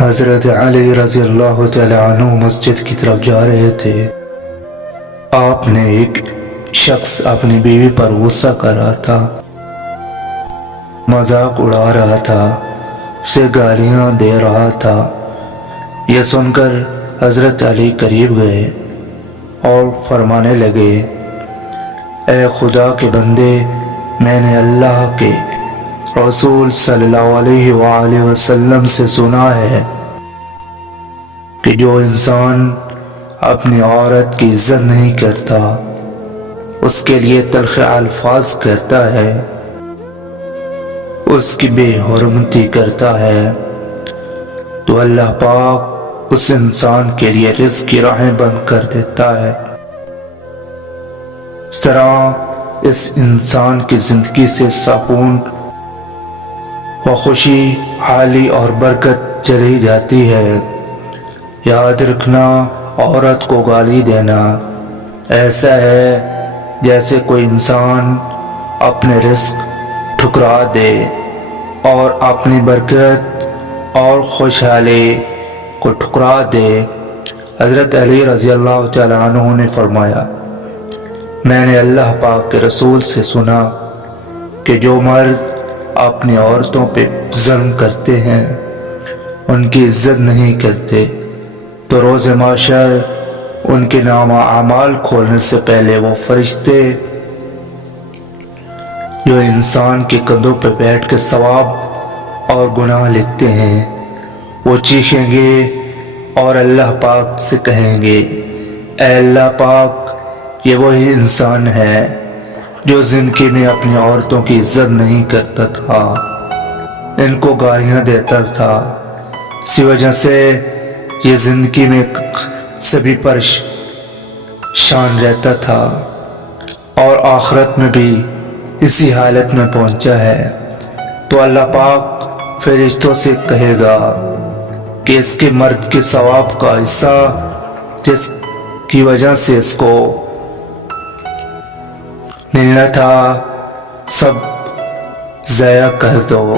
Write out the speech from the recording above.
حضرت علی رضی اللہ تعالی عنہ مسجد کی طرف جا رہے تھے۔ آپ نے ایک شخص اپنی بیوی پر غصہ کر رہا تھا، مذاق اڑا رہا تھا، اسے گالیاں دے رہا تھا۔ یہ سن کر حضرت علی قریب گئے اور فرمانے لگے، اے خدا کے بندے، میں نے اللہ کے رسول صلی اللہ علیہ وآلہ وسلم سے سنا ہے کہ جو انسان اپنی عورت کی عزت نہیں کرتا، اس کے لیے تلخ الفاظ کہتا ہے، اس کی بے حرمتی کرتا ہے، تو اللہ پاک اس انسان کے لیے رزق کی راہیں بند کر دیتا ہے۔ اس طرح اس انسان کی زندگی سے سکون و خوشی حالی اور برکت چلی جاتی ہے۔ یاد رکھنا، عورت کو گالی دینا ایسا ہے جیسے کوئی انسان اپنے رزق ٹھکرا دے اور اپنی برکت اور خوشحالی کو ٹھکرا دے۔ حضرت علی رضی اللہ تعالی عنہ نے فرمایا، میں نے اللہ پاک کے رسول سے سنا کہ جو مرد اپنی عورتوں پہ ظلم کرتے ہیں، ان کی عزت نہیں کرتے، تو روز محشر ان کے نامہ اعمال کھولنے سے پہلے وہ فرشتے جو انسان کے کندھوں پہ بیٹھ کے ثواب اور گناہ لکھتے ہیں، وہ چیخیں گے اور اللہ پاک سے کہیں گے، اے اللہ پاک، یہ وہی انسان ہے جو زندگی میں اپنی عورتوں کی عزت نہیں کرتا تھا، ان کو گالیاں دیتا تھا، اسی وجہ سے یہ زندگی میں سبھی پر شان رہتا تھا اور آخرت میں بھی اسی حالت میں پہنچا ہے۔ تو اللہ پاک فرشتوں سے کہے گا کہ اس کے مرد کے ثواب کا حصہ جس کی وجہ سے اس کو ملنا تھا سب ضائع کر دو۔